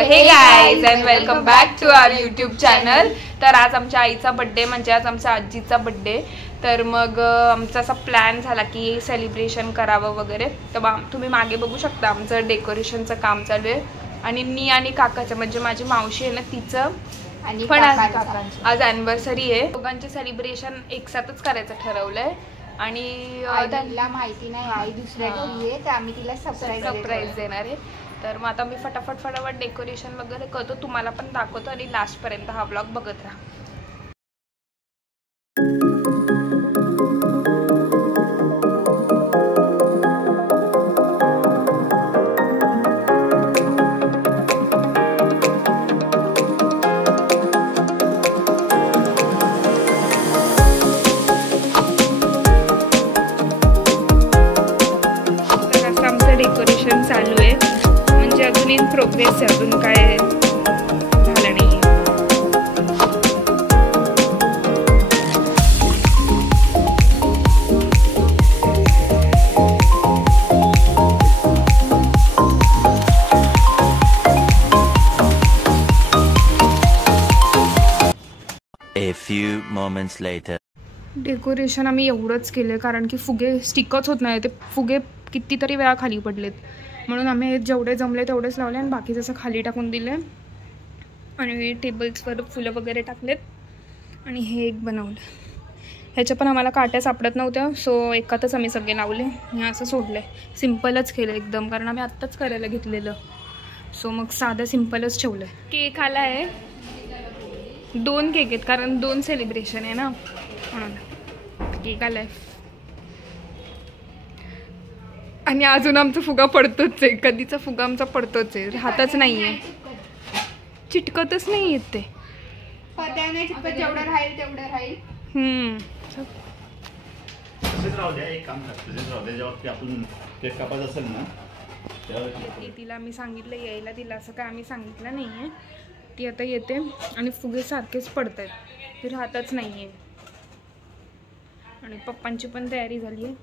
हे guys and welcome back to our YouTube channel. तर आज आमच्या आईचा बड्डे म्हणजे आज आमच्या आजीचा बड्डे. तर मग आमचा असा प्लॅन झाला की सेलिब्रेशन करावं वगैरे. तर तुम्ही मागे बघू शकता आमचं डेकोरेशनचं काम चालू आहे. आणि मी आणि काकाचं म्हणजे माझी मावशी आहे ना तिचं आणि पण आज ॲनिव्हर्सरी आहे. दोघांचे सेलिब्रेशन एकसाथच करायचं ठरवलंय. आणि त्यांना माहिती नाही आई दुसऱ्या घरी आहे तर आम्ही तिला सरप्राईज देणार आहे. तर मग आता मी फटाफट डेकोरेशन वगैरे करतो, तुम्हाला पण दाखवतो आणि लास्टपर्यंत हा ब्लॉग बघत राहा. डेकोरेशन चालू आहे म्हणजे अजून इन प्रोग्रेस आहे, अजून काय झालं नाही. A few moments later. Decoration आम्ही एवढंच केलं कारण की फुगे स्टिकच होत नाही. ते फुगे कितीतरी वेळा खाली पडलेत म्हणून आम्ही जेवढे जमले तेवढेच लावले आणि बाकी जसं खाली टाकून दिले. आणि टेबल्सवर फुलं वगैरे टाकलेत आणि हे एक बनवलं. ह्याच्या पण आम्हाला काट्या सापडत नव्हत्या सो एकातच आम्ही सगळे लावले. हे असं सोडलं आहे, सिम्पलच केलं एकदम कारण आम्ही आत्ताच करायला घेतलेलं. सो मग साधं सिम्पलच ठेवलं आहे. केक आला आहे, 2 केक आहेत कारण 2 सेलिब्रेशन आहे ना म्हणून केक आला आहे. आणि अजून आमचा फुगा पडतोच आहे, कधीचा फुगा आमचा पडतोच आहे, राहतच नाही आहे, चिटकतच नाही येत ते. जेवढं राहील तेवढं राहील. तिला मी सांगितलं यायला, तिला असं काय आम्ही सांगितलं नाही आहे. ती आता येते आणि फुगे सारखेच पडत आहेत, ते राहतच नाही आहे. आणि पप्पांची पण तयारी झाली आहे.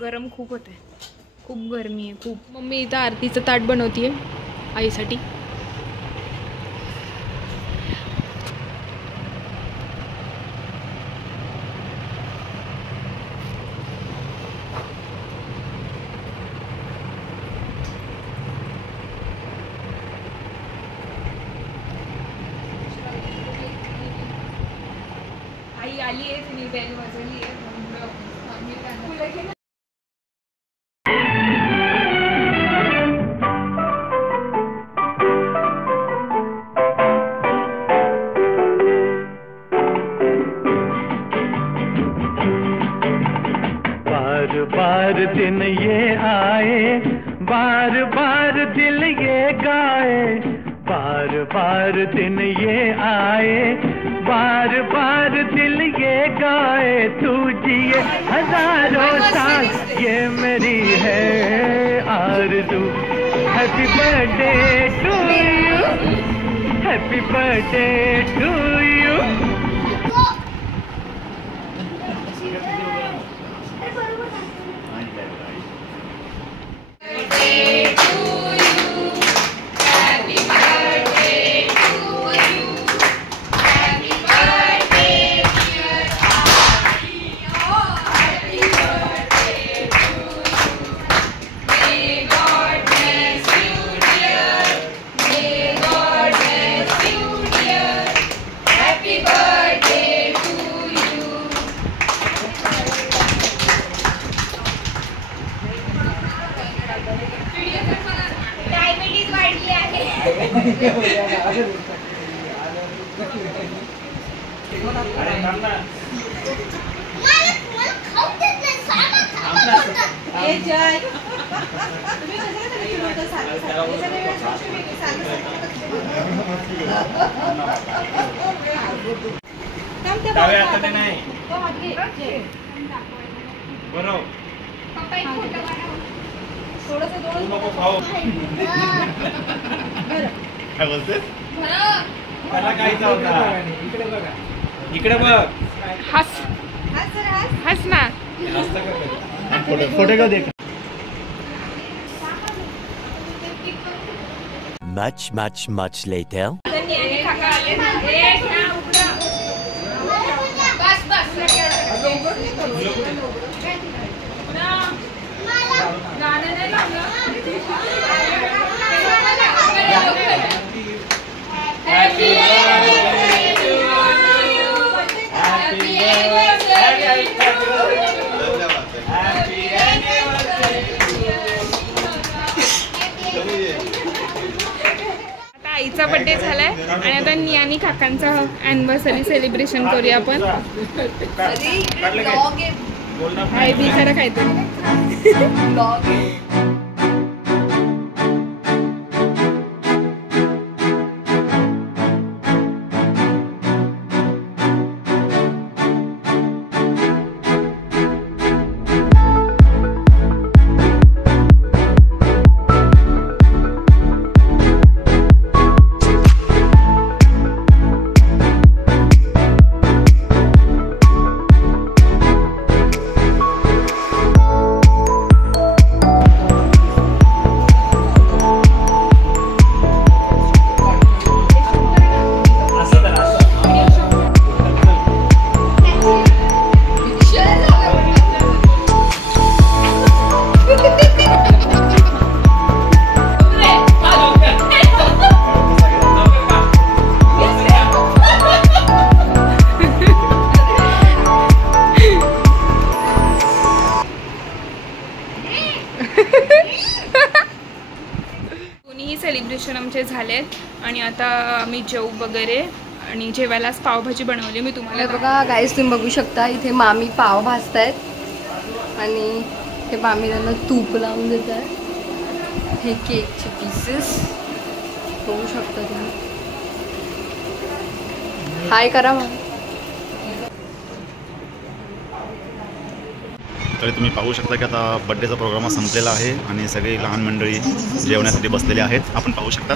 गरम खूप होत आहे, खूप गरमी आहे खूप. मम्मी इथं आरतीचं ताट बनवते आईसाठी. आई आली आहे, तिने बेल वाजवली आहे. बार दिन ये आए, बार बार दिल ये गाए, बार बार दिन ये आए, बार बार दिल ये गाए, तू जिए हजारों साल ये मेरी है आरज़ू. Happy birthday to you, happy birthday to you. काय बोलतेस? इकडे बघ. हस हस ना. फोटो का देख. much later. आईचा बर्थडे झालाय आणि आता नियानी काकांचा अॅनिव्हर्सरी सेलिब्रेशन करूया आपण. आई बी खरं काहीतरी दोन्ही सेलिब्रेशन आमचे झालेत आणि आता आम्ही जेवू वगैरे आणि जेवायलाच पावभाजी बनवली मी तुम्हाला बघा गाईस, तुम्ही बघू शकता इथे मामी पाव भाजतायत आणि हे मामी त्यांना तूप लावून देत आहे. हे केकचे पीसेस बघू शकता तुम्ही. हाय करा मग. तरी तुम्ही पाहू शकता की आता बड्डेचा प्रोग्राम संपलेला आहे आणि सगळी लहान मंडळी जेवण्यासाठी बसलेली आहेत. आपण पाहू शकता.